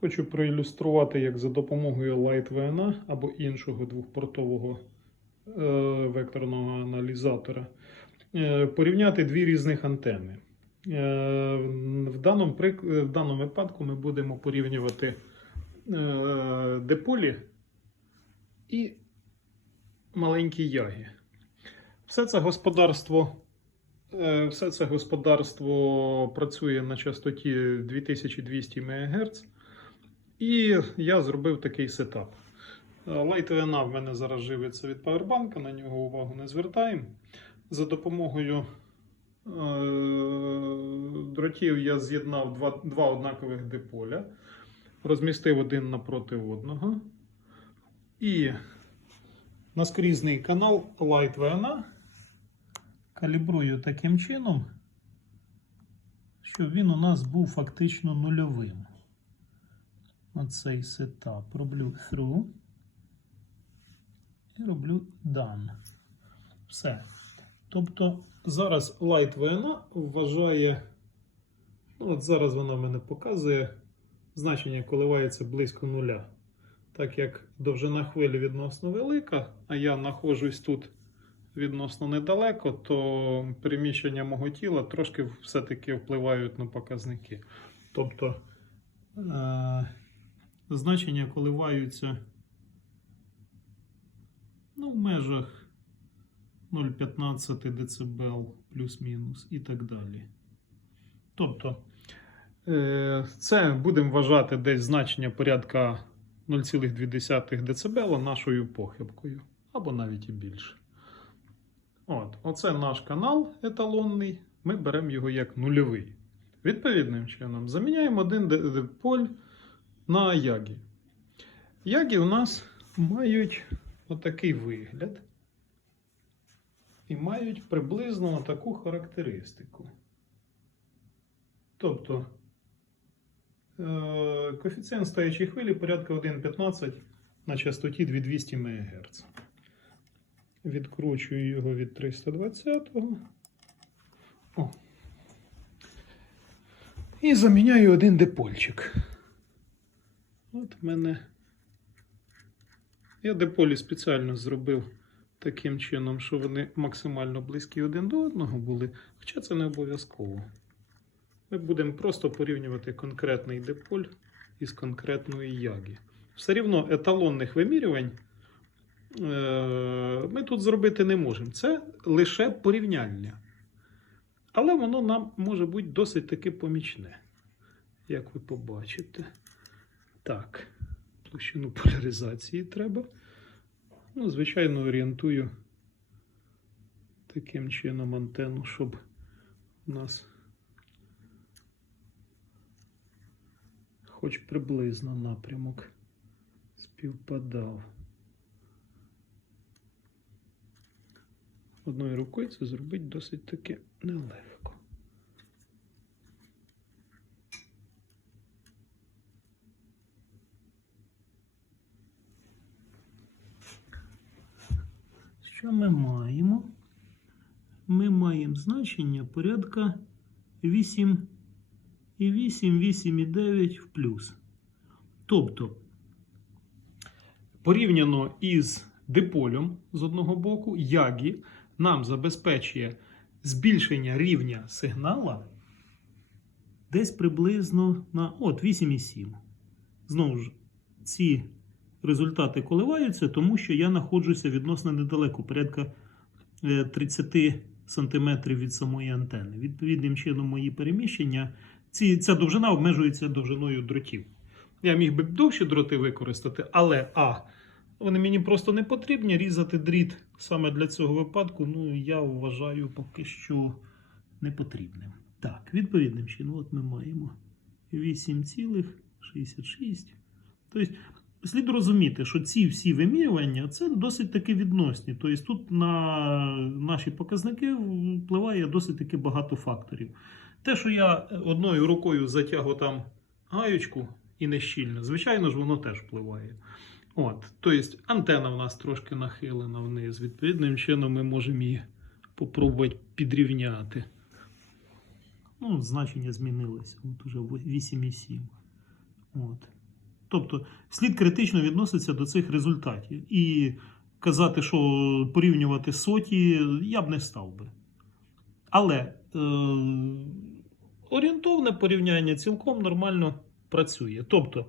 Хочу проілюструвати, як за допомогою LightVNA або іншого двохпортового е, векторного аналізатора е, порівняти дві різних антени. Е, в, даному, в даному випадку ми будемо порівнювати деполі і маленькі яги. Все це господарство. Все це господарство працює на частоті 2200 МГц. І я зробив такий сетап. Light VNA в мене зараз живиться від павербанка, на нього увагу не звертаємо. За допомогою е, дротів я з'єднав два, два однакових диполя, розмістив один напроти одного. І наскрізний канал VNA калібрую таким чином, щоб він у нас був фактично нульовим. Оцей сетап роблю through і роблю done. Все. Тобто зараз Light VNA вважає, ну от зараз вона в мене показує значення коливається близько нуля. Так як довжина хвилі відносно велика, а я знаходжусь тут відносно недалеко, то переміщення мого тіла трошки все-таки впливають на показники. Тобто е- значення коливаються ну, в межах 0,15 дБ плюс-мінус і так далі. Тобто, е, це будемо вважати десь значення порядка 0,2 дБ нашою похибкою, або навіть і більше. От, оце наш канал еталонний. Ми беремо його як нульовий. Відповідним чином, заміняємо один диполь на ягі. Ягі у нас мають отакий вигляд і мають приблизно таку характеристику. Тобто е- коефіцієнт стоячої хвилі порядка 1,15 на частоті 2200 МГц. Відкручую його від 320-го. О. І заміняю один депольчик. От в мене. Я деполі спеціально зробив таким чином, що вони максимально близькі один до одного були, хоча це не обов'язково. Ми будемо просто порівнювати конкретний деполь із конкретної яги. Все рівно еталонних вимірювань е, ми тут зробити не можемо. Це лише порівняння. Але воно нам може бути досить таки помічне, як ви побачите. Так, площину поляризації треба. Ну, звичайно, орієнтую таким чином антенну, щоб у нас хоч приблизно напрямок співпадав. Одною рукою це зробити досить таки нелегко. Що ми маємо? Ми маємо значення порядка 8 і 8, 8 і 9 в плюс. Тобто, порівняно із диполем з одного боку, Ягі нам забезпечує збільшення рівня сигнала десь приблизно на от 8,7. Знову ж, ці результати коливаються, тому що я знаходжуся відносно недалеко, порядка е, 30 см від самої антени. Відповідним чином, мої переміщення, ці, ця довжина обмежується довжиною дротів. Я міг би довші дроти використати, але А. Вони мені просто не потрібні. Різати дріт саме для цього випадку, ну, я вважаю поки що не потрібним. Так, відповідним чином, от ми маємо 8,66. Тобто, слід розуміти, що ці всі вимірювання це досить таки відносні. Тобто тут на наші показники впливає досить таки багато факторів. Те, що я одною рукою затягу там гаючку і не щільно, звичайно ж, воно теж впливає. От, тобто антенна в нас трошки нахилена вниз. Відповідним чином ми можемо її попробувати підрівняти. Ну, значення змінилося. От уже 8,7. От. Тобто слід критично відноситися до цих результатів. І казати, що порівнювати соті, я б не став би. Але е, орієнтовне порівняння цілком нормально працює. Тобто,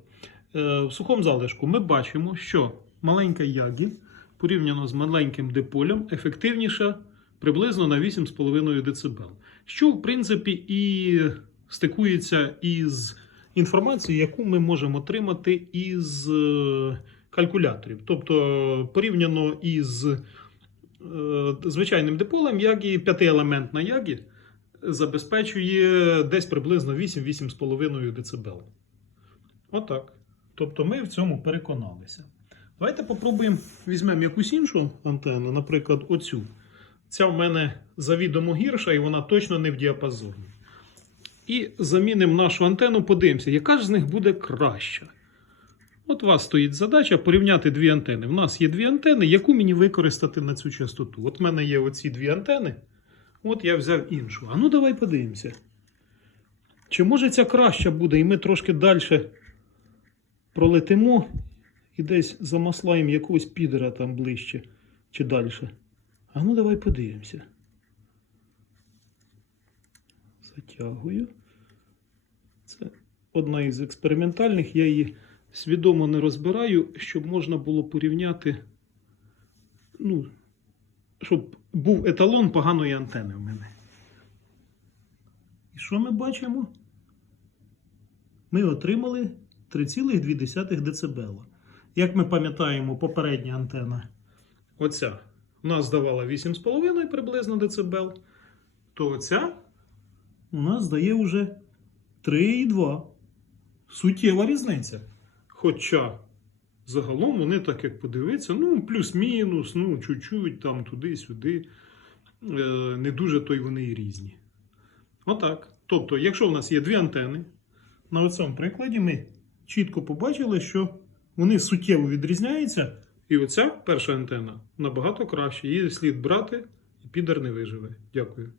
е, в сухому залишку ми бачимо, що маленька ягі порівняно з маленьким диполем ефективніша приблизно на 8,5 дБ. Що, в принципі, і стикується із інформацією, яку ми можемо отримати із е, калькуляторів. Тобто, порівняно із е, звичайним диполем, ягі, п'ятиелементна ягі забезпечує десь приблизно 8-8,5 дБ. Отак. Тобто ми в цьому переконалися. Давайте попробуємо візьмемо якусь іншу антенну, наприклад, оцю. Ця в мене завідомо гірша, і вона точно не в діапазоні. І замінимо нашу антенну, подивимося, яка ж з них буде краща. От у вас стоїть задача порівняти дві антени. У нас є дві антени, яку мені використати на цю частоту. От в мене є оці дві антени. От я взяв іншу. А ну давай подивимося. Чи може ця краща буде, і ми трошки далі пролетимо і десь замаслаємо якогось підера там ближче чи далі. А ну давай подивимося. Затягую. Це одна із експериментальних. Я її свідомо не розбираю, щоб можна було порівняти. Ну, щоб був еталон поганої антени в мене. І що ми бачимо? Ми отримали 3,2 дБ. Як ми пам'ятаємо, попередня антена, оця, у нас давала 8,5 приблизно дБ, то оця у нас дає вже 3,2. Суттєва різниця. Хоча загалом вони, так як подивитися, ну, плюс-мінус, ну, чуть-чуть там туди-сюди. Е, не дуже то й вони і різні. Отак. Тобто, якщо в нас є дві антени, на цьому прикладі ми чітко побачили, що вони суттєво відрізняються. І оця перша антена набагато краще. Її слід брати, і підер не виживе. Дякую.